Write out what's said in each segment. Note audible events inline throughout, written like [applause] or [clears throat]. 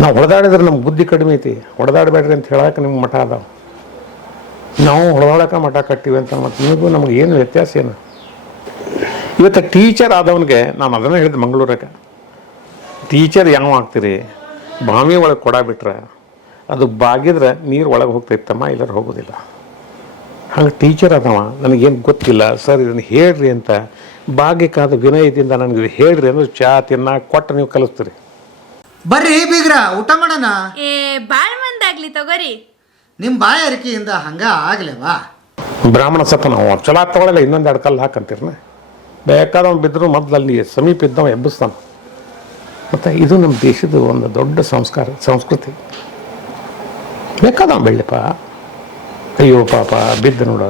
ನಾವು ಹೊಡೆದಾಡಿದ್ರೆ ನಮ್ಗೆ ಬುದ್ಧಿ ಕಡಿಮೆ ಐತಿ. ಹೊಡೆದಾಡಬೇಡ್ರಿ ಅಂತ ಹೇಳಕ್ಕೆ ನಿಮ್ಗೆ ಮಠ ಅದಾವೆ. ನಾವು ಹೊಡೆದಾಡಕ್ಕೆ ಮಠ ಕಟ್ಟಿವಿ ಅಂತ ಮತ್ತು ನಿಮಗೂ ನಮ್ಗೆ ಏನು ವ್ಯತ್ಯಾಸ ಏನು? ಇವತ್ತು ಟೀಚರ್ ಆದವನಿಗೆ ನಾನು ಅದನ್ನು ಹೇಳಿದೆ ಮಂಗಳೂರಾಗ ಟೀಚರ್ ಯಾವ ಆಗ್ತೀರಿ? ಬಾವಿ ಒಳಗೆ ಕೊಡ ಬಿಟ್ರೆ ಅದು ಬಾಗಿದ್ರೆ ನೀರು ಒಳಗೆ ಹೋಗ್ತೈತಮ್ಮ, ಇಲ್ಲರೂ ಹೋಗೋದಿಲ್ಲ. ಹಂಗೆ ಟೀಚರ್ ಅದವ, ನನಗೇನು ಗೊತ್ತಿಲ್ಲ. ಸರ್ ಇದನ್ನು ಹೇಳ್ರಿ ಅಂತ ಬಾಗಿಕಾದ ವಿನಯದಿಂದ ನನಗೆ ಹೇಳ್ರಿ ಅಂದ್ರೆ ಚಾ ತಿನ್ನ ಕೊಟ್ಟು ನೀವು ಕಲಿಸ್ತೀರಿ. ಬರ್ರಿ ಬೀಗ್ರ ಊಟ ಮಾಡೋಣ. ಏ ಬಾಳ್ ಮಂದಾಗ್ಲಿ ತಗೋರಿ. ನಿಮ್ಮ ಬಾಯ ಅರಿಕೆಯಿಂದ ಹಂಗ ಆಗ್ಲೇವಾ? ಬ್ರಾಹ್ಮಣ ಸತ್ತ ನಾವು ಚಲೋ ತಗೊಳ್ಳಲ್ಲ ಇನ್ನೊಂದು ಎರಡು ಕಲ್ಲು ಹಾಕಂತೀರ್ನ. ಬೇಕಾದವ್ ಬಿದ್ದರೂ ಮೊದಲು ಅಲ್ಲಿ ಸಮೀಪ ಇದ್ದವ ಎಬ್ಬಿಸ್ತಾನ. ಮತ್ತು ಇದು ನಮ್ಮ ದೇಶದ ಒಂದು ದೊಡ್ಡ ಸಂಸ್ಕಾರ ಸಂಸ್ಕೃತಿ. ಬೇಕಾದವ ಬೆಳ್ಳಿಪ್ಪ. ಅಯ್ಯೋ ಪಾಪ ಬಿದ್ದ ನೋಡ.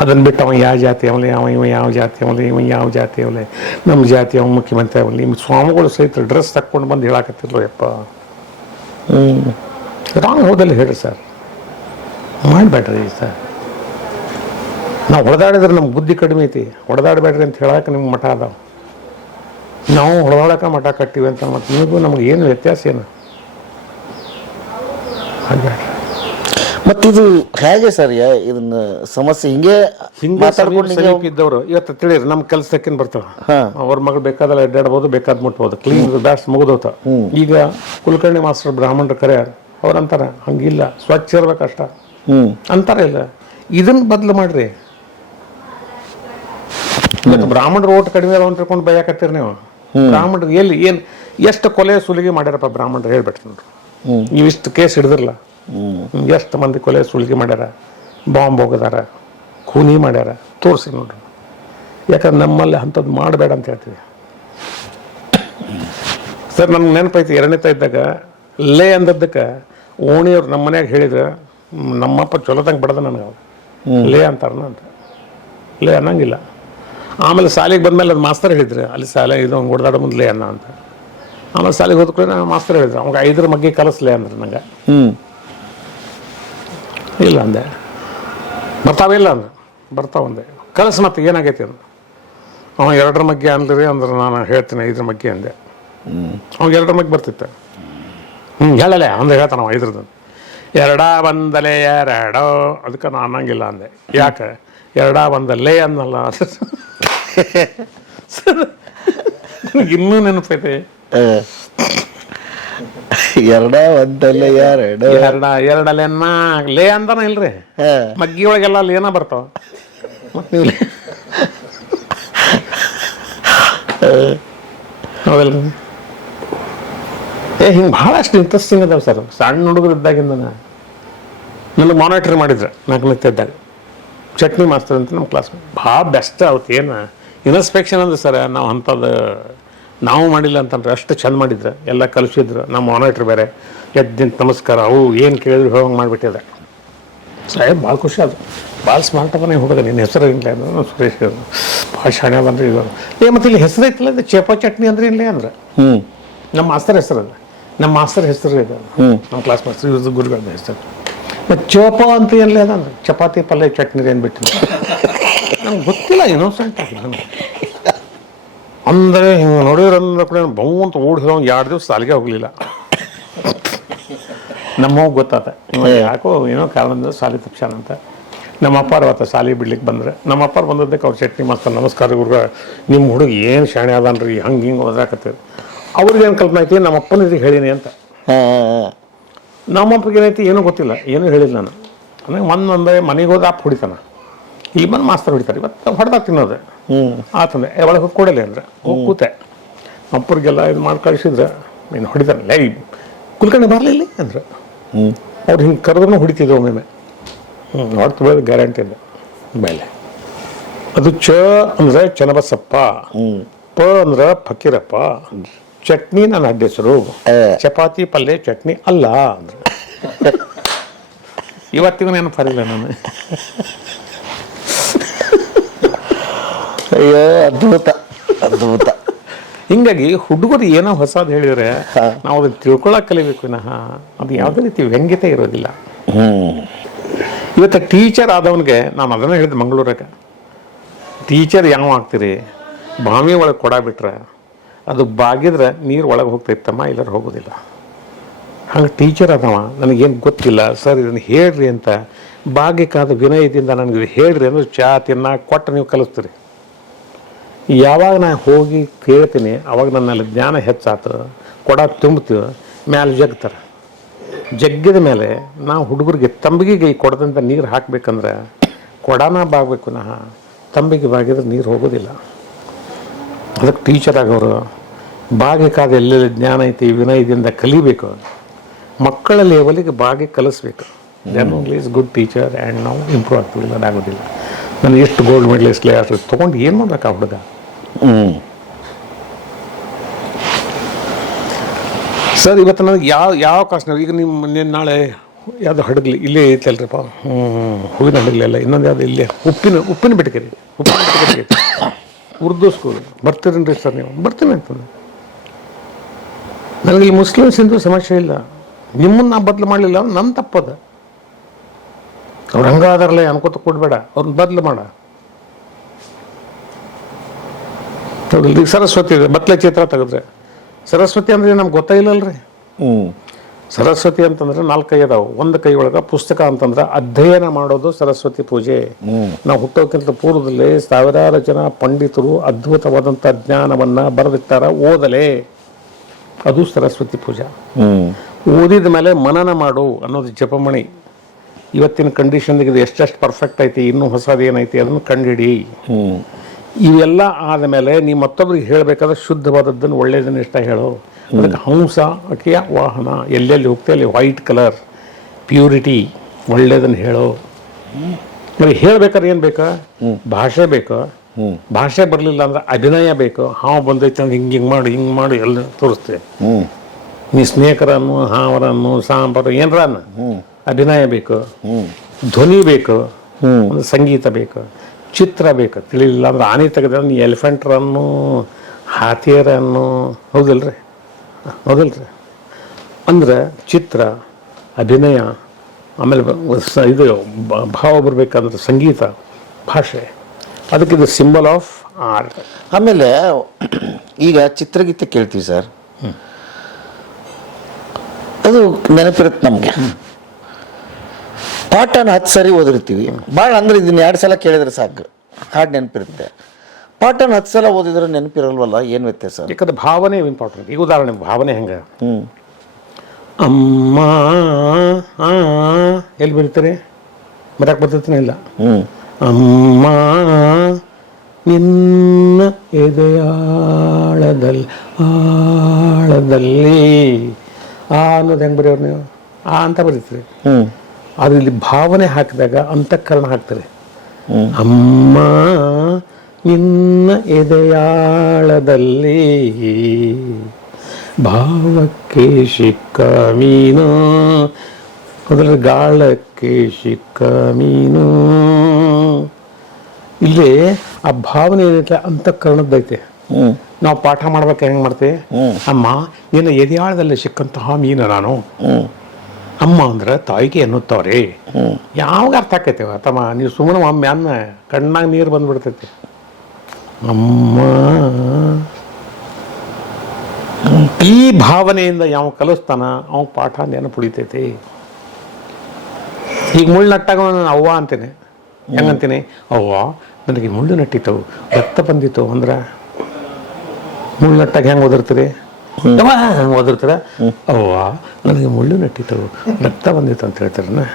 ಅದನ್ನು ಬಿಟ್ಟು ಅವ ಯಾವ ಜಾತಿ ಅವಲೆ ಅವ ಇವ ಯಾವ ಜಾತಿ ಅವಲೆ ಇವ ಯಾವ ಜಾತಿ ಅವಲೆ ನಮ್ಮ ಜಾತಿ ಅವ ಮುಖ್ಯಮಂತ್ರಿ ಅವಲಿ ನಿಮ್ಮ ಸ್ವಾಮಿಗಳು ಸಹಿತ ಡ್ರೆಸ್ ತಕ್ಕೊಂಡು ಬಂದು ಹೇಳಾಕತ್ತಿದ್ರು, ಯಪ್ಪ. ಹ್ಞೂ ರಾಂಗ್ ಹೋದಲ್ಲಿ ಹೇಳಿ ಸರ್ ಮಾಡಬೇಡ್ರಿ ಸರ್ ನಾವು ಹೊಡೆದಾಡಿದ್ರೆ ನಮ್ಗೆ ಬುದ್ಧಿ ಕಡಿಮೆ ಐತಿ. ಹೊಡೆದಾಡಬೇಡ್ರಿ ಅಂತ ಹೇಳಕ್ಕೆ ನಿಮ್ಗೆ ಮಠ ಅದಾವ. ನಾವು ಹೊಡೆದಾಡಕ್ಕೆ ಮಠ ಕಟ್ಟಿವಿ ಅಂತ ಮತ್ತು ನಿಮಗೂ ನಮ್ಗೆ ಏನು ವ್ಯತ್ಯಾಸ ಏನು? ಹಾಗಾಗಿ ಮತ್ತಿದು ಹೇಗೆ ಸರ್ ಇದನ್ನ ಸಮಸ್ಯೆ ಹಿಂಗೆ ಹಿಂಗೆ ಮಾತಾಡ್ಕೊಂಡು ಸಮೀಪ ಇದ್ದವರು. ಇವತ್ತು ತಿಳಿಯಿರಿ ನಮ್ಮ ಕೆಲಸಕ್ಕಿಂತ ಬರ್ತಾವ. ಅವ್ರ ಮಗಳು ಬೇಕಾದಲ್ಲ ಅಡ್ಡಾಡ್ಬೋದು ಬೇಕಾದ್ ಮುಟ್ಬೋದು. ಕ್ಲೀನ್ ಬ್ಯಾಸ್ ಮುಗಿದೋತ. ಈಗ ಕುಲಕರ್ಣಿ ಮಾಸ್ಟರ್ ಬ್ರಾಹ್ಮಣರು ಕರೆಯಾರ ಅವ್ರಂತಾರ ಹಂಗಿಲ್ಲ ಸ್ವಚ್ಛ ಇರ್ಬೇಕಷ್ಟ. ಹ್ಮ್. ಅಂತಾರೆ ಇಲ್ಲ. ಇದನ್ನ ಬದ್ಲು ಮಾಡ್ರಿ. ಬ್ರಾಹ್ಮಣರು ಓಟ್ ಕಡಿಮೆ ಅಲ್ಲ ಅಂತಕೊಂಡು ಬಯಕತ್ತೀರಿ ನೀವು. ಬ್ರಾಹ್ಮಣರು ಎಲ್ಲಿ ಏನು ಎಷ್ಟು ಕೊಲೆ ಸುಲಿಗೆ ಮಾಡ್ಯಾರಪ್ಪ ಬ್ರಾಹ್ಮಣರು ಹೇಳ್ಬಿಟ್ರಿ ನೋಡ್ರಿ. ನೀವಿಷ್ಟು ಕೇಸ್ ಹಿಡಿದ್ರಲ್ಲ ಎಷ್ಟು ಮಂದಿ ಕೊಲೆ ಸುಳಿಗೆ ಮಾಡ್ಯಾರ? ಬಾಂಬ್ ಹೋಗದಾರ? ಖೂನಿ ಮಾಡ್ಯಾರ? ತೋರಿಸಿ ನೋಡ್ರಿ. ಯಾಕಂದ್ರೆ ನಮ್ಮಲ್ಲಿ ಅಂಥದ್ದು ಮಾಡಬೇಡ ಅಂತ ಹೇಳ್ತೀವಿ. ಸರ್ ನಮ್ಗೆ ನೆನಪೈತಿ ಎರಡನೇ ಇದ್ದಾಗ ಲೇ ಅಂದದ್ದಕ್ಕೆ ಓಣಿಯವ್ರು ನಮ್ಮ ಮನ್ಯಾಗ ಹೇಳಿದ್ರೆ ನಮ್ಮಪ್ಪ ಚಲೋದಂಗೆ ಬಿಡದ ನನಗೆ ಅವ್ರು. ಲೇ ಅಂತಾರನ ಅಂತ. ಲೇ ಅನ್ನಂಗಿಲ್ಲ. ಆಮೇಲೆ ಶಾಲೆಗೆ ಬಂದಮೇಲೆ ಅದು ಮಾಸ್ತರ್ ಹೇಳಿದ್ರು ಅಲ್ಲಿ ಶಾಲೆ ಇದು ಹಂಗೆ ಹೊಡೆದಾಡ ಮುಂದೆ ಲೇ ಅನ್ನ ಅಂತ. ಆಮೇಲೆ ಶಾಲೆಗೆ ಹೋದ್ಕೊಳ್ಳಿ ನಾನು ಮಾಸ್ತರ್ ಹೇಳಿದ್ರು ಅವಾಗ ಐದರ ಮಗ್ಗೆ ಕಲಿಸ್ಲೇ ಅಂದ್ರೆ ನಂಗೆ. ಇಲ್ಲ ಅಂದೆ. ಬರ್ತಾವಿಲ್ಲ ಅಂದೆ. ಬರ್ತಾವ ಅಂದೆ. ಕಲಸ ಮತ್ತೆ ಏನಾಗೈತಿ ಅಂದ? ಅವ್ನು ಎರಡರ ಮಗ್ಗೆ ಅಂದ್ರಿ ಅಂದ್ರೆ ನಾನು ಹೇಳ್ತೀನಿ ಐದರ ಮಗ್ಗೆ ಅಂದೆ. ಅವ್ನಿಗೆ ಎರಡರ ಮಗ್ಗೆ ಬರ್ತಿತ್ತು. ಹ್ಞೂ ಹೇಳಲೆ ಅಂದ್ರೆ ಹೇಳ್ತಾನ ಅವ ಎರಡ ಬಂದಲೆ ಎರಡೋ, ಅದಕ್ಕೆ ನಾನು ಅನ್ನಂಗಿಲ್ಲ ಅಂದೆ. ಯಾಕೆ? ಎರಡ ಬಂದಲ್ಲೇ ಅನ್ನಲ್ಲ. ನನಗೆ ಇನ್ನೂ ನೆನಪೈತೆ. ಎರಡ ಒಂದಲ್ಲ ಎರಡ ಎರಡ ಎರಡಲೆನ್ನ ಲೇ ಅಂತಾನ ಇಲ್ರಿ. ಮಗ್ಗಿ ಒಳಗೆಲ್ಲ ಅಲ್ಲಿ ಏನ ಬರ್ತಾವ? ಮತ್ತೆ ನೀವು ಹೌದಲ್ರಿ. ಏ ಹಿಂಗೆ ಭಾಳಷ್ಟು ಇಂಟ್ರೆಸ್ಟಿಂಗ್ ಅದಾವ ಸರ್. ಸಣ್ಣ ಹುಡುಗರು ಇದ್ದಾಗಿಂದ ನನಗೆ ಮಾನಿಟರ್ ಮಾಡಿದ್ರೆ ನಾಲ್ಕನೇ ಇದ್ದಾಗ ಚಟ್ನಿ ಮಾಸ್ತರ್ ಅಂತ ನಮ್ಮ ಕ್ಲಾಸ್ ಭಾಳ ಬೆಸ್ಟ್ ಅವತ್ತು ಏನು. ಇನ್ಸ್ಪೆಕ್ಷನ್ ಅಂದ್ರೆ ಸರ್ ನಾವು ಅಂಥದ್ದು ನಾವು ಮಾಡಿಲ್ಲ ಅಂತಂದ್ರೆ ಅಷ್ಟು ಚಂದ ಮಾಡಿದ್ರೆ ಎಲ್ಲ ಕಲಿಸಿದ್ರು ನಮ್ಮ ಮಾನಿಟ್ರ್ ಬೇರೆ ಎದ್ದಿಂತ ನಮಸ್ಕಾರ ಅವು ಏನು ಕೇಳಿದ್ರು ಹೋಗಂಗೆ ಮಾಡಿಬಿಟ್ಟಿದೆ. ಸಾಹೇಬ್ ಭಾಳ ಖುಷಿ ಅದು ಭಾಳ ಸ್ಮಾರ್ಟ್ ಅವನೇ ಹುಡುಗ ನಿನ್ನ ಹೆಸರು ಇಲ್ಲ ಅಂದ್ರೆ ಸುರೇಶ್ ಭಾಳ ಶಾಣೆ ಬಂದ್ರೆ ಇದು. ಏ ಮತ್ತು ಇಲ್ಲಿ ಹೆಸರು ಐತಿಲ್ಲ ಇದು ಚೇಪ ಚಟ್ನಿ ಅಂದ್ರೆ ಇಲ್ಲೇ ಅಂದ್ರೆ? ಹ್ಞೂ ನಮ್ಮ ಮಾಸ್ತರ್ ಹೆಸರು ಅದು. ನಮ್ಮ ಮಾಸ್ತರ್ ಹೆಸರು ಇದೆ. ನಮ್ಮ ಕ್ಲಾಸ್ ಮಾಸ್ತರ್ ಇವ್ರದ್ದು ಗುರುಗಳ ಹೆಸರು. ಮತ್ತು ಚೋಪ ಅಂತ ಏನಲ್ಲ ಅದಂದ್ರೆ ಚಪಾತಿ ಪಲ್ಯ ಚಟ್ನಿ ಏನು ಬಿಟ್ಟು ನಂಗೆ ಗೊತ್ತಿಲ್ಲ ಇನ್ನೊಂದು ಸಂಟ್ ಆಗಿಲ್ಲ ನನಗೆ ಅಂದರೆ ಹಿಂಗೆ ನೋಡಿದ್ರೆಲ್ಲ ಅಂದ್ರೆ ಕೂಡ ಬಹು ಅಂತ ಒಂದು ಎರಡು ದಿವಸ ಸಾಲಿಗೆ ಹೋಗಲಿಲ್ಲ. ನಮ್ಮವ್ ಗೊತ್ತಾತ. ಯಾಕೋ ಏನೋ ಕಾರಣದಿಂದ ಸಾಲಿ ತಕ್ಷಣ ಅಂತ. ನಮ್ಮ ಅಪ್ಪಾರ ಆತ ಸಾಲಿ ಬಿಡ್ಲಿಕ್ಕೆ ಬಂದ್ರೆ. ನಮ್ಮ ಅಪ್ಪಾರು ಬಂದದ್ದಕ್ಕೆ ಅವ್ರ ಚಟ್ನಿ ಮಾಸ್ತ ನಮಸ್ಕಾರ ಗುರುಗ ನಿಮ್ಮ ಹುಡುಗ ಏನು ಶಾಣೆ ಅದಾನ್ರಿ ಹಂಗೆ ಹಿಂಗೆ ಓದಾಕತ್ತೀರಿ ಅವ್ರಿಗೆ ಏನು ಕಲ್ಪನೆ ಐತಿ? ನಮ್ಮ ಅಪ್ಪನ ಇದಕ್ಕೆ ಹೇಳೀನಿ ಅಂತ. ನಮ್ಮ ಅಪ್ಪಗೆ ನಮ್ಮಪ್ಪಗೆ ಏನೈತಿ? ಏನೂ ಗೊತ್ತಿಲ್ಲ. ಏನೂ ಹೇಳಿಲ್ಲ ನಾನು. ನನಗೆ ಒಂದೊಂದೇ ಮನೆಗೆ ಹೋದ ಅಪ್ಪ ಹೊಡಿತಾನ. ಇಲ್ಲಿ ಬಂದು ಮಾಸ್ತರ್ ಹೊಡಿತಾರೆ. ಇವತ್ತು ಹೊಡೆದಾಗ ತಿನ್ನೋದು. ಹ್ಞೂ ಆತಂದೆ. "ಏ, ಒಳಗೆ ಹೋಗಿ ಕೊಡಲಿ ಅಂದ್ರೆ. ಹೋಗಿ ಕೂತೆ. ಅಪ್ಪರಿಗೆಲ್ಲ ಇದು ಮಾಡಿ ಕಳಿಸಿದ್ರೆ ನೀನು ಹೊಡಿತಾರೆ ಲೈ ಕುಲ್ಕರ್ಣಿ ಬರಲಿಲ್ಲ ಅಂದ್ರೆ. ಹ್ಞೂ ಅವ್ರು ಹಿಂಗೆ ಕರೆದ್ರೂ ಹೊಡಿತಿದ್ರು ಒಮ್ಮೆ ಹ್ಞೂ ನೋಡ್ತು ಬೆಳೆದು ಗ್ಯಾರಂಟಿ ಇದೆ. ಮೇಲೆ. ಅದು ಚ ಅಂದ್ರೆ ಚನ್ನಬಸಪ್ಪ ಪ ಅಂದ್ರೆ ಫಕೀರಪ್ಪ. ಚಟ್ನಿ ನನ್ನ ಅಡ್ಡ ಹೆಸರು. ಚಪಾತಿ ಪಲ್ಯ ಚಟ್ನಿ ಅಲ್ಲ ಅಂದ್ರೆ. [laughs] ಇವತ್ತಿಗೂ ನೆನಪರಿಲ್ಲ ನಾನು ಅಯ್ಯೋ ಅದ್ಭುತ. ಅದ್ಭುತ. ಹಿಂಗಾಗಿ ಹುಡುಗರು ಏನೋ ಹೊಸದು ಹೇಳಿದ್ರೆ ನಾವು ಅದನ್ನ ತಿಳ್ಕೊಳಕ್ ಕಲಿಬೇಕು ವಿನಃ. ಅದು ಯಾವುದೇ ರೀತಿ ವ್ಯಂಗ್ಯತೆ ಇರೋದಿಲ್ಲ. ಇವತ್ತು ಟೀಚರ್ ಆದವನಿಗೆ ನಾನು ಅದನ್ನ ಹೇಳಿದೆ ಮಂಗಳೂರಾಗ ಟೀಚರ್ ಯಾವ ಆಗ್ತೀರಿ? ಬಾವಿ ಒಳಗೆ ಕೊಡ ಬಿಟ್ರೆ ಅದು ಬಾಗಿದ್ರೆ ನೀರು ಒಳಗೆ ಹೋಗ್ತೈತಮ್ಮ ಇಲ್ಲರ ಹೋಗೋದಿಲ್ಲ. ಹಂಗೆ ಟೀಚರ್ ಅದವ ನನಗೇನು ಗೊತ್ತಿಲ್ಲ ಸರ್ ಇದನ್ನು ಹೇಳ್ರಿ ಅಂತ ಬಾಗಿಕಾದ ವಿನಯದಿಂದ ನನಗೆ ಹೇಳ್ರಿ ಅಂದ್ರೆ ಚಾ ತಿನ್ನ ಕೊಟ್ಟು ನೀವು ಕಲಿಸ್ತೀರಿ. ಯಾವಾಗ ನಾನು ಹೋಗಿ ಕೇಳ್ತೀನಿ, ಅವಾಗ ನನ್ನಲ್ಲಿ ಜ್ಞಾನ ಹೆಚ್ಚಾತು ಕೊಡ ತುಂಬ್ತೀವಿ ಮ್ಯಾಲೆ ಜಗ್ತಾರೆ. ಜಗ್ಗಿದ ಮೇಲೆ ನಾವು ಹುಡುಗರಿಗೆ ತಂಬಿಗೆಗೆ ಈ ಕೊಡದಂತ ನೀರು ಹಾಕ್ಬೇಕಂದ್ರೆ ಕೊಡನ ಬಾಗಬೇಕು ನಾ. ತಂಬಿಗೆ ಬಾಗಿದ್ರೆ ನೀರು ಹೋಗೋದಿಲ್ಲ. ಅದಕ್ಕೆ ಟೀಚರ್ ಆಗೋರು ಬಾಗಿಕಾದ ಎಲ್ಲೆಲ್ಲಿ ಜ್ಞಾನ ಐತಿ, ವಿನಯದಿಂದ ಕಲಿಬೇಕು. ಮಕ್ಕಳ ಲೆವೆಲಿಗೆ ಬಾಗಿ ಕಲಿಸ್ಬೇಕು. Then is good teacher and ನಾವು ಇಂಪ್ರೂವ್ ಆಗ್ತೀವಿ ಇಲ್ಲ ಆಗೋದಿಲ್ಲ. ನಾನು ಎಷ್ಟು ಗೋಲ್ಡ್ ಮೆಡಲಿಸ್ಟ್ ಅಷ್ಟು ತೊಗೊಂಡು ಏನು ಮಾಡ್ಬೇಕು ಆ ಹುಡುಗ? ಹ್ಞೂ ಸರ್ ಇವತ್ತು ನನಗೆ ಯಾವ ಯಾವ ಕಾಸ್ಟ್ ಈಗ ನಿಮ್ಮ ನಾಳೆ ಯಾವುದು ಹಡಗಲಿ ಇಲ್ಲೇ ಐತಲ್ರಿಪ್ಪ ಹ್ಞೂ ಹೂವಿನ ಹಡಗ್ಲಿ ಅಲ್ಲ ಇನ್ನೊಂದು ಯಾವುದು ಇಲ್ಲೇ. ಉಪ್ಪಿನ ಉಪ್ಪಿನ ಬೆಟಕರಿ ಉಪ್ಪಿನ ಬೆಟಕರಿ ಉರ್ದು ಸ್ಕೂಲ್ ಬರ್ತೀರೇನ್ರಿ ಸರ್ ನೀವು? ಬರ್ತೀನಿ ಅಂತಂದು ನನಗೆ ಈ ಮುಸ್ಲಿಮ್ಸ್ ಹಿಂದೂ ಸಮಸ್ಯೆ ಇಲ್ಲ. ನಿಮ್ಮನ್ನು ನಾ ಬದಲು ಮಾಡಲಿಲ್ಲ ನನ್ನ ತಪ್ಪದ ಅವ್ರು ಹಂಗಾದಾರಲ್ಲ ಅನ್ಕೋತ ಕೊಡ್ಬೇಡ. ಅವ್ರನ್ನ ಬದ್ಲು ಮಾಡ. ಹೌದಲ್ರಿ ಸರಸ್ವತಿ ಬತ್ಲೆ ಚಿತ್ರ ತೆಗೆದ್ರೆ. ಸರಸ್ವತಿ ಅಂದ್ರೆ ನಮ್ಗೆ ಗೊತ್ತಾಗಿಲ್ಲಲ್ರಿ ಹ್ಮ್. ಸರಸ್ವತಿ ಅಂತಂದ್ರೆ ನಾಲ್ಕು ಕೈ ಅದಾವ. ಒಂದು ಕೈ ಒಳಗೆ ಪುಸ್ತಕ ಅಂತಂದ್ರೆ ಅಧ್ಯಯನ ಮಾಡೋದು ಸರಸ್ವತಿ ಪೂಜೆ. ನಾವು ಹುಟ್ಟೋಕ್ಕಿಂತ ಪೂರ್ವದಲ್ಲಿ ಸಾವಿರಾರು ಜನ ಪಂಡಿತರು ಅದ್ಭುತವಾದಂಥ ಜ್ಞಾನವನ್ನ ಬರೆದಿಟ್ಟಾರ ಓದಲೆ. ಅದು ಸರಸ್ವತಿ ಪೂಜಾ. ಓದಿದ ಮೇಲೆ ಮನನ ಮಾಡು ಅನ್ನೋದು ಜಪಮಣಿ. ಇವತ್ತಿನ ಕಂಡೀಷನ್ಗೆ ಇದು ಎಷ್ಟೆಷ್ಟು ಪರ್ಫೆಕ್ಟ್ ಐತಿ ಇನ್ನೂ ಹೊಸದು ಏನೈತಿ ಅದನ್ನು ಕಂಡಿಡಿ. ಇವೆಲ್ಲ ಆದಮೇಲೆ ನೀ ಮತ್ತೊಬ್ರಿಗೆ ಹೇಳಬೇಕಾದ್ರೆ ಶುದ್ಧವಾದದ್ದನ್ನು ಒಳ್ಳೆಯದನ್ನು ಇಷ್ಟ ಹೇಳು. ಅದಕ್ಕೆ ಹಂಸ ಅಕ್ಕಿಯ ವಾಹನ ಎಲ್ಲೆಲ್ಲಿ ಹೋಗ್ತೇ ಅಲ್ಲಿ ವೈಟ್ ಕಲರ್ ಪ್ಯೂರಿಟಿ ಒಳ್ಳೆಯದನ್ನು ಹೇಳು. మరి ಹೇಳ್ಬೇಕಾದ್ರೆ ಏನು ಬೇಕಾ? ಭಾಷೆ ಬೇಕು. ಭಾಷೆ ಬರಲಿಲ್ಲ ಅಂದ್ರೆ ಅಭಿನಯ ಬೇಕು. ಹಾವು ಬಂದೈತೆ ಅಂದ್ರೆ ಹಿಂಗೆ ಹಿಂಗೆ ಮಾಡಿ ಹಿಂಗೆ ಮಾಡಿ ಎಲ್ಲ ತೋರಿಸ್ತೇವೆ. ನೀ ಸ್ನೇಹಕರನ್ನು ಹಾವರನ್ನು ಸಾಂಬಾರು ಏನರ ಅನ್ನು ಅಭಿನಯ ಬೇಕು ಧ್ವನಿ ಬೇಕು ಒಂದು ಸಂಗೀತ ಬೇಕು ಚಿತ್ರ ಬೇಕು. ತಿಳಿಲಿಲ್ಲ ಅಂದ್ರೆ ಆನೆ ತೆಗೆದ್ರೆ ನೀ ಎಲಿಫೆಂಟ್ ರನ್ನು ಹಾತಿ ಹೌದಲ್ರಿ ಹೌದಲ್ರಿ? ಹೌದಿಲ್ರಿ? ಅಂದ್ರೆ ಚಿತ್ರ ಅಭಿನಯ ಆಮೇಲೆ ಇದು ಭಾವ ಬರಬೇಕಂದ್ರೆ ಸಂಗೀತ ಭಾಷೆ. ಅದಕ್ಕೆ ಇದು ಸಿಂಬಲ್ ಆಫ್ ಆರ್ಟ್ ಆಮೇಲೆ [clears throat] ಈಗ ಚಿತ್ರಗೀತೆ ಕೇಳ್ತೀವಿ ಸರ್. ಅದು ನೆನಪಿರುತ್ತೆ ನಮಗೆ. ಪಾಠನ ಹತ್ತು ಸರಿ ಓದಿರ್ತೀವಿ. ಭಾಳ ಅಂದ್ರೆ ಇದನ್ನ ಎರಡು ಸಲ ಕೇಳಿದ್ರೆ ಸಾಕು. ಹಾಡು ನೆನಪಿರುತ್ತೆ. ಪಾಠನ ಹತ್ತು ಸಲ ಓದಿದ್ರೆ ನೆನಪಿರಲ್ವಲ್ಲ? ಏನು ವ್ಯತ್ಯಾಸ? ಯಾಕಂದ್ರೆ ಭಾವನೆ ಇಂಪಾರ್ಟೆಂಟ್ ಈಗ ಉದಾಹರಣೆ ಭಾವನೆ ಹೆಂಗೆ? ಅಮ್ಮ ಆ, ಎಲ್ಲಿ ಬರೀತಾರೆ? ಬರಕ್ಕೆ ಬರ್ತೈತಿನ ಇಲ್ಲ? ಅಮ್ಮ ನಿನ್ನ ಎದೆಯಾಳದಲ್ಲಿ ಆಳದಲ್ಲಿ. ಆ ಅನ್ನೋದು ಹೆಂಗೆ ಬರೆಯೋರು ನೀವು? ಆ ಅಂತ ಬರೀತೀರಿ. ಹ್ಞೂ ಆದ್ರೆ ಇಲ್ಲಿ ಭಾವನೆ ಹಾಕಿದಾಗ ಅಂತಃಕರಣ ಹಾಕ್ತಾರೆ. ಅಮ್ಮ ನಿನ್ನ ಎದೆಯಾಳದಲ್ಲಿ ಭಾವಕ್ಕೆ ಸಿಕ್ಕ ಮೀನು ಅದರ ಗಾಳಕ್ಕೆ ಸಿಕ್ಕ ಮೀನು. ಇಲ್ಲಿ ಆ ಭಾವನೆ ಏನೈತೆ ಅಂತಃಕರಣದ್ದೈತೆ ನಾವು ಪಾಠ ಮಾಡ್ಬೇಕು ಹೆಂಗೆ ಮಾಡ್ತೇವೆ? ಅಮ್ಮ ನಿನ್ನ ಎದೆಯಾಳದಲ್ಲಿ ಸಿಕ್ಕಂತಹ ಮೀನು ನಾನು. ಅಮ್ಮ ಅಂದ್ರೆ ತಾಯಿಗೆ ಎನ್ನುತ್ತವ್ರಿ. ಯಾವಾಗ ಅರ್ಥ ಆಕೈತೆ ತಮ್ಮ ನೀವು ಸುಮ್ಮನೆ ಒಮ್ಮೆ ಅನ್ನ ಕಣ್ಣಾಗ ನೀರು ಬಂದ್ಬಿಡ್ತೈತಿ. ಅಮ್ಮ. ಈ ಭಾವನೆಯಿಂದ ಯಾವ ಕಲಿಸ್ತಾನ? ಅವ ಪಾಠ ನೆನಪು ಉಳಿತೈತಿ. ಈಗ ಮುಳ್ಳು ನಟ್ಟಾಗ ನಾನು ಅವ್ವ ಅಂತೇನೆ. ಹೆಂಗಂತೀನಿ? ಅವ್ವ ನನಗೆ ಮುಳ್ಳು ನಟ್ಟಿತ್ತು. ರಕ್ತ ಬಂದಿತ್ತು ಅಂದ್ರೆ ಮುಳ್ಳು ನಟ್ಟಾಗ ಹೆಂಗೆ ಓದಿರ್ತೀರಿ? ಓದಿರ್ತೀರ ಅವ್ವ ನನಗೆ ಮುಳ್ಳು ನೆಟ್ಟಿತ್ತು. ರಕ್ತ ಬಂದಿತ್ತು ಅಂತ ಹೇಳ್ತಾರೆ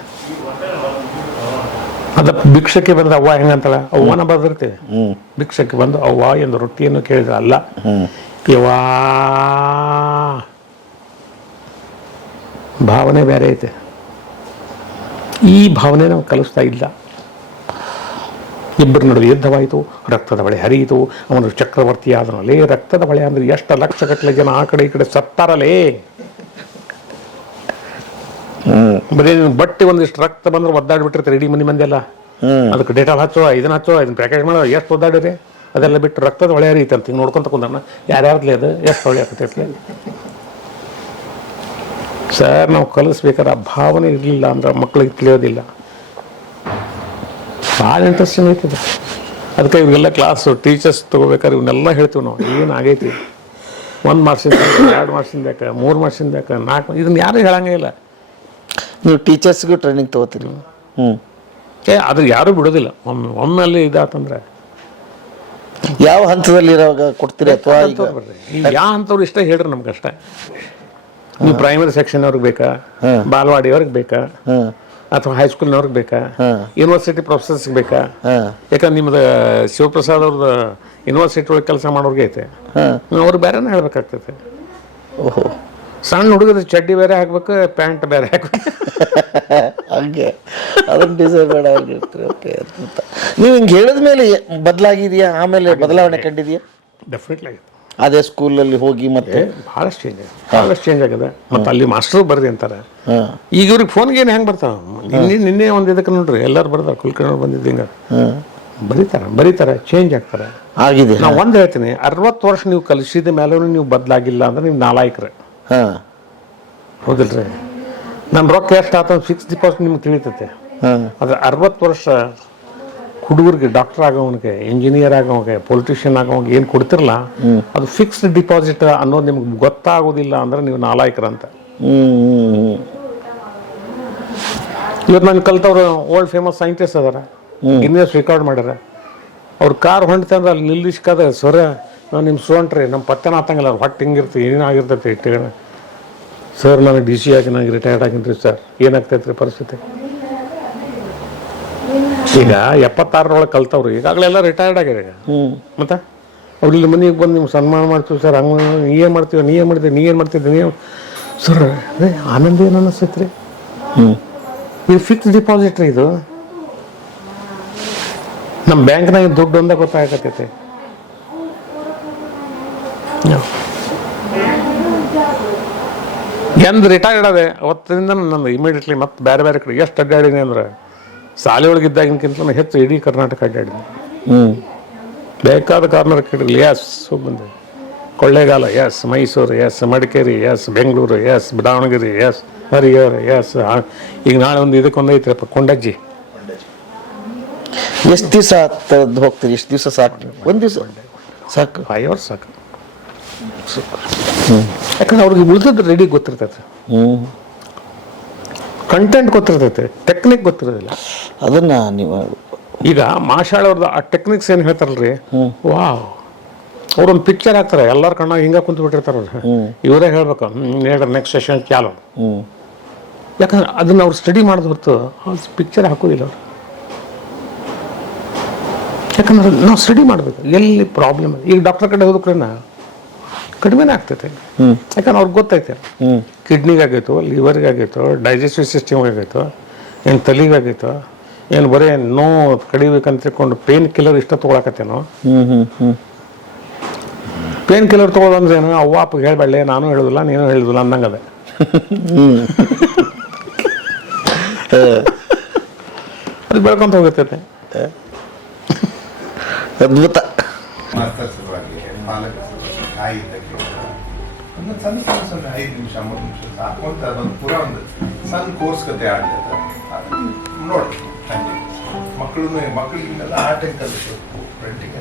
ಅದ ಭಿಕ್ಷಕ್ಕೆ ಬಂದ ಅವ್ವ ಹೆಂಗಂತಾಳ ಅವ್ವನ ಬರ್ದಿರ್ತೀವಿ ಭಿಕ್ಷಕ್ಕೆ ಬಂದು ಅವ್ವ ಎಂದು ರೊಟ್ಟಿಯನ್ನು ಕೇಳಿದ್ರೆ ಅಲ್ಲ. ಯವಾ ಭಾವನೆ ಬೇರೆ ಐತೆ. ಈ ಭಾವನೆ ನಾವು ಕಲಿಸ್ತಾ ಇಲ್ಲ. ಇಬ್ಬರ ನಡುವೆ ಯುದ್ಧವಾಯಿತು ರಕ್ತದ ಬಳೆ ಹರಿಯಿತು ಅವನು ಚಕ್ರವರ್ತಿ ಆದನಲ್ಲೇ ರಕ್ತದ ಬಳೆ ಅಂದ್ರೆ ಎಷ್ಟು ಲಕ್ಷಗಟ್ಟಲೆ ಜನ ಆ ಕಡೆ ಈ ಕಡೆ ಸತ್ತಾರಲೇ? ಬರೀ ಬಟ್ಟೆ ಒಂದಿಷ್ಟು ರಕ್ತ ಬಂದ್ರೆ ಒದ್ದಾಡ್ಬಿಟ್ಟಿರ್ತಾರೆ ಇಡೀ ಮನೆ ಮಂದಿ ಎಲ್ಲ. ಅದಕ್ಕೆ ಡೇಟಾಲ್ ಹಚ್ಚೋ ಇದನ್ನ ಹಚ್ಚೋ ಇದನ್ನ ಪ್ಯಾಕೇಜ್ ಮಾಡೋ ಎಷ್ಟು ಒದ್ದಾಡಿರಿ ಅದೆಲ್ಲ ಬಿಟ್ಟು ರಕ್ತದ ಹೊಳೆ ಹರಿಯುತ್ತೆ ಅಂತ ಹಿಂಗೆ ನೋಡ್ಕೊಂತ ಕುಂದಣ್ಣ ಯಾರ್ಯಾರ್ಲಿ ಅದು? ಎಷ್ಟು ಹೊಳೆ ಆಗುತ್ತೆ ಸರ್ ನಾವು ಕಲಿಸ್ಬೇಕಾದ್ರೆ ಆ ಭಾವನೆ ಇರಲಿಲ್ಲ ಅಂದ್ರೆ ಮಕ್ಕಳಿಗೆ ತಿಳಿಯೋದಿಲ್ಲ. ಭಾಳ ಇಂಟ್ರೆಸ್ಟಿಂಗ್ ಐತಿ ಅದು ಅದಕ್ಕೆ ಇವ್ರಿಗೆಲ್ಲ ಕ್ಲಾಸು ಟೀಚರ್ಸ್ ತೊಗೋಬೇಕಾದ್ರೆ ಇವನ್ನೆಲ್ಲ ಹೇಳ್ತೀವಿ ನಾವು. ಏನಾಗೈತಿ ಒಂದು ಮಾರ್ಕ್ಸಿಂದ ಎರಡು ಮಾರ್ಕ್ಸಿಂದ ಯಾಕೆ ಮೂರು ಮಾರ್ಕ್ಸಿಂದ ಯಾಕೆ ನಾಲ್ಕು ಇದನ್ನ ಯಾರು ಹೇಳಂಗಿಲ್ಲ ನೀವು ಟೀಚರ್ಸ್ಗೂ ಟ್ರೈನಿಂಗ್ ತೊಗೋತೀರಿ ಹ್ಞೂ ಏ ಅದು ಯಾರೂ ಬಿಡೋದಿಲ್ಲ. ಒಮ್ಮೆ ಒಮ್ಮೆ ಅಲ್ಲಿ ಇದಾತಂದ್ರೆ. ಯಾವ ಹಂತದಲ್ಲಿ ಇರೋವಾಗ ಕೊಡ್ತೀರಿ ಅಥವಾ ಈಗ ಯಾವ ಹಂತವ್ರು ಇಷ್ಟ ಹೇಳ್ರಿ ನಮ್ಗೆ ಅಷ್ಟೇ ನೀವು ಪ್ರೈಮರಿ ಸೆಕ್ಷನ್ ಅವ್ರಿಗೆ ಬೇಕಾ? ಬಾಲ್ವಾಡಿಯವ್ರಿಗೆ ಬೇಕಾ? ಹಾಂ. ಅಥವಾ ಹೈಸ್ಕೂಲ್ನವ್ರಿಗೆ ಬೇಕಾ? ಯೂನಿವರ್ಸಿಟಿ ಪ್ರೊಫೆಸರ್ಸ್ಗೆ ಬೇಕಾ? ಯಾಕಂದ್ರೆ ನಿಮ್ದು ಶಿವಪ್ರಸಾದ್ ಅವ್ರದ್ದು ಯೂನಿವರ್ಸಿಟಿ ಒಳಗೆ ಕೆಲಸ ಮಾಡೋರ್ಗೆ ಐತೆ. ಹಾಂ. ಅವ್ರು ಬೇರೆನೇ ಹೇಳ್ಬೇಕಾಗ್ತೈತೆ. ಓಹೋ. ಸಣ್ಣ ಹುಡುಗದ ಚಡ್ಡಿ ಬೇರೆ ಹಾಕ್ಬೇಕು ಪ್ಯಾಂಟ್ ಬೇರೆ ಹಾಕ್ಬೇಕು. [laughs] ಹಂಗೆ. ಅದನ್ನ ಡಿಸೈಡ್ ಬೇಡ ಆಗಿರ್ತೀರಿ ಓಕೆ ಅದ್ಭುತ ನೀವು ಹಿಂಗೆ ಹೇಳಿದ ಮೇಲೆ ಬದಲಾಗಿದೆಯಾ? ಆಮೇಲೆ ಬದಲಾವಣೆ ಕಂಡಿದೆಯಾ? ಡೆಫಿನೆಟ್ಲಿ ಆಗಿದೆ. ಅದೇ ಸ್ಕೂಲಲ್ಲಿ ಹೋಗಿ ಮತ್ತೆ ಭಾಳಷ್ಟು ಚೇಂಜ್ ಆಗಿದೆ. ಭಾಳಷ್ಟು ಚೇಂಜ್ ಆಗಿದೆ. ಮತ್ತೆ ಅಲ್ಲಿ ಮಾಸ್ಟರ್ ಬರ್ದಿ ಅಂತಾರೆ. ಈಗ ಇವ್ರಿಗೆ ಫೋನ್ಗೆ ಏನು ಹೆಂಗೆ ಬರ್ತಾವ? ನಿನ್ನೆ ನಿನ್ನೆ ಒಂದು ಇದಕ್ಕೆ ನೋಡ್ರಿ ಎಲ್ಲರೂ ಬರ್ತಾರೆ ಕುಲ್ಕರ್ಣ ಬಂದಿದ್ದು ಹಿಂಗೆ. ಬರೀತಾರೆ ಬರೀತಾರೆ ಚೇಂಜ್ ಆಗ್ತಾರೆ. ಆಗಿದೆ. ನಾವು ಒಂದು ಹೇಳ್ತೀನಿ ಅರವತ್ತು ವರ್ಷ ನೀವು ಕಲಿಸಿದ ಮೇಲೆ ನೀವು ಬದಲಾಗಿಲ್ಲ ಅಂದ್ರೆ ನೀವು ನಾಲಾಯಕ್ರೆ. ಹಾಂ. ಹೌದಿಲ್ರಿ? ನನ್ನ ರೊಕ್ಕ ಎಷ್ಟು ಆತ ಫಿಕ್ಸ್ ಡಿಪಾಸಿಟ್ ನಿಮ್ಗೆ ತಿಳಿತೈತೆ. ಆದರೆ ಅರವತ್ತು ವರ್ಷ ಹುಡುಗರಿಗೆ ಡಾಕ್ಟರ್ ಆಗೋವನಿಗೆ ಇಂಜಿನಿಯರ್ ಆಗೋವನಿಗೆ ಪೊಲಿಟಿಷಿಯನ್ ಆಗೋವಾಗ ಏನು ಕೊಡ್ತಿರಲ್ಲ ಅದು ಫಿಕ್ಸ್ಡ್ ಡಿಪಾಸಿಟ್ ಅನ್ನೋದು ನಿಮ್ಗೆ ಗೊತ್ತಾಗೋದಿಲ್ಲ ಅಂದ್ರೆ ನೀವು ನಾಲಾಯಕರ ಅಂತ ಹ್ಞೂ ಹ್ಞೂ ಇವತ್ತು ನಾನು ಕಲ್ತವ್ರು ಓಲ್ಡ್ ಫೇಮಸ್ ಸೈಂಟಿಸ್ಟ್ ಅದಾರ. ಗಿನ್ನೆಸ್ ರೆಕಾರ್ಡ್ ಮಾಡ್ಯಾರ ಅವ್ರು ಕಾರ್ ಹೊಂಟಂದ್ರೆ ಅಲ್ಲಿ ನಿಲ್ಲಿಸ್ಕದ ಸರ ನಾವು ನಿಮ್ಮ ಸ್ಟೂಡೆಂಟ್ರಿ ನಮ್ಮ ಪತ್ತೆನ ಆತಂಗಿಲ್ಲ ಅವ್ರು ಹೊಟ್ಟೆ ಹಿಂಗಿರ್ತದೆ ಏನಾಗಿರ್ತೈತೆ ಇಟ್ಟುಗಳ ಸರ್ ನಾನು ಡಿ ಸಿ ಆಗಿ ನನಗೆ ರಿಟೈರ್ಡ್ ಆಗಿನಿ ರೀ ಸರ್. ಏನಾಗ್ತೈತ್ರಿ ಪರಿಸ್ಥಿತಿ? ಈಗ ಎಪ್ಪತ್ತಾರರೊಳಗೆ ಕಲ್ತವ್ರು. ಈಗಾಗಲೆಲ್ಲ ರಿಟೈರ್ಡ್ ಆಗ್ಯಾರ ಈಗ. ಹ್ಞೂ ಮತ್ತೆ? ಅವ್ರು ಇಲ್ಲಿ ಮನೆಗೆ ಬಂದು ನಿಮ್ಗೆ ಸನ್ಮಾನ ಮಾಡ್ತೀವಿ ಸರ್ ಹಂಗೆ ನೀ ಏನು ಮಾಡ್ತೀವಿ ನೀ ಏನು ಮಾಡ್ತೀವಿ ನೀ ಏನು ಮಾಡ್ತಿದ್ದೆ ನೀವು ಸರ್ ಅದೇ ಆನಂದ ಏನು ಅನ್ನಿಸ್ತೈತೆ ರೀ? ಹ್ಞೂ ಇದು ಫಿಕ್ಸ್ ಡಿಪಾಸಿಟ್ ರೀ ಇದು. ನಮ್ಮ ಬ್ಯಾಂಕ್ನಾಗ ದುಡ್ಡು ಒಂದೇ ಗೊತ್ತಾಗತೈತೆ ಎಂದು ರಿಟೈರ್ಡ್ ಅದೇ ಅವತ್ತಿಂದ ನಂದು ಇಮಿಡಿಯೇಟ್ಲಿ ಮತ್ತೆ ಬೇರೆ ಬೇರೆ ಕಡೆ ಎಷ್ಟು ಅಡ್ಡಾಡಿನಿ ಅಂದ್ರೆ ಶಾಲೆ ಒಳಗಿದ್ದಾಗಿನಕ್ಕಿಂತ ಹೆಚ್ಚು ಇಡೀ ಕರ್ನಾಟಕ ಅಡ್ಡಾಡಿದೆ ಹ್ಞೂ ಬೇಕಾದ ಕಾರ್ನರ್ ಕಡೆ ಎಸ್ ಬಂದೆ Kollegal yes Mysuru yes Madikeri yes Bengaluru yes Davanagere yes Harihara yes ಈಗ ನಾಳೆ ಒಂದು ಇದಕ್ಕೊಂದು ಐತ್ರಪ್ಪ ಕೊಂಡಜ್ಜಿ. ಎಷ್ಟು ದಿವಸ ತರದ್ದು ಹೋಗ್ತೀರಿ? ಎಷ್ಟು ದಿವಸ ಸಾಕು? ಒಂದು ದಿವಸ. ಸಾಕು. ಫೈವ್ ಅವರ್ಸ್ ಸಾಕು. ಯಾಕಂದ್ರೆ ಅವ್ರಿಗೆ ಉಳಿದದ್ದು ರೆಡಿ ಗೊತ್ತಿರ್ತೈತೆ. ಹ್ಞೂ ಕಂಟೆಂಟ್ ಗೊತ್ತಿರ್ತೈತೆ ಟೆಕ್ನಿಕ್ ಗೊತ್ತಿರೋದಿಲ್ಲ. ಅದನ್ನ ನೀವು ಈಗ ಮಾಷಾಳವ್ರದ್ದು ಅವ್ರದ್ದು ಆ ಟೆಕ್ನಿಕ್ಸ್ ಏನು ಹೇಳ್ತಾರಲ್ರಿ? ವಾವ್. ಅವ್ರೊಂದು ಪಿಕ್ಚರ್ ಹಾಕ್ತಾರೆ ಎಲ್ಲರ ಕಣ್ಣಾಗ ಹಿಂಗೆ ಕುಂತು ಬಿಟ್ಟಿರ್ತಾರೆ ಇವರೇ ಹೇಳ್ಬೇಕು ಹೇಳ್ರಿ ನೆಕ್ಸ್ಟ್ ಸೆಷನ್ ಚಾಲು. ಯಾಕಂದ್ರೆ ಅದನ್ನ ಅವ್ರು ಸ್ಟಡಿ ಮಾಡಿದ ಹೊರತು ಪಿಕ್ಚರ್ ಹಾಕೋದಿಲ್ಲ ಅವ್ರು. ಯಾಕಂದ್ರೆ ನಾವು ಸ್ಟಡಿ ಮಾಡಬೇಕು ಎಲ್ಲಿ ಪ್ರಾಬ್ಲಮ್ ಈಗ ಡಾಕ್ಟರ್ ಕಡೆ ಹೋದಕ್ರೇನ ಕಡಿಮೆನೇ ಆಗ್ತೈತೆ. ಹ್ಞೂ ಯಾಕಂದ್ರೆ ಅವ್ರಿಗೆ ಗೊತ್ತೈತೆ. ಹ್ಞೂ ಕಿಡ್ನಿಗೆ ಆಗೈತೋ ಲಿವರ್ಗೆ ಆಗೈತೋ ಡೈಜೆಸ್ಟಿವ್ ಸಿಸ್ಟಮ್ ಆಗೈತೋ ಏನು ತಲೆಗೆ ಆಗೈತೋ ಏನು ಬರೀ ನೋವು ಕಡಿಬೇಕಂತ ತಿಳ್ಕೊಂಡು ಪೇನ್ ಕಿಲ್ಲರ್ ಇಷ್ಟ ತೊಗೊಳಕತ್ತೇನೋ. ಹ್ಞೂ ಹ್ಞೂ ಹ್ಞೂ ಪೇನ್ ಕಿಲ್ಲರ್ ತೊಗೊಳೋದಂದ್ರೆ ಏನು? ಅವ್ವ ಅಪ್ಪಗೆ ಹೇಳಬೇಡಲೆ ನಾನು ಹೇಳುದಿಲ್ಲ ನೀನು ಹೇಳುದಿಲ್ಲ ಅನ್ನಂಗದೆ ಅದು ಬೆಳ್ಕೊಂತ ಹೋಗುತ್ತೈತೆ. ಅದ್ಭುತ. ತಾಯಿ ಇದ್ದಕ್ಕೆ ಒಂದು ಸಣ್ಣ ಸಣ್ಣ ಸಣ್ಣ ಐದು ನಿಮಿಷ ಮೂರು ನಿಮಿಷ ಸಾಕು ಅಂತ ಅದೊಂದು ಪೂರ ಒಂದು ಸಣ್ಣ ಕೋರ್ಸ್ ಕತೆ ಆಡ್ತೈತೆ ನೋಡಿ ಮಕ್ಕಳು ಮಕ್ಕಳಿಗೆಲ್ಲ ಆಟ ಕಲಿಸ್ಬೇಕು ಪ್ರಿಂಟಿಂಗ್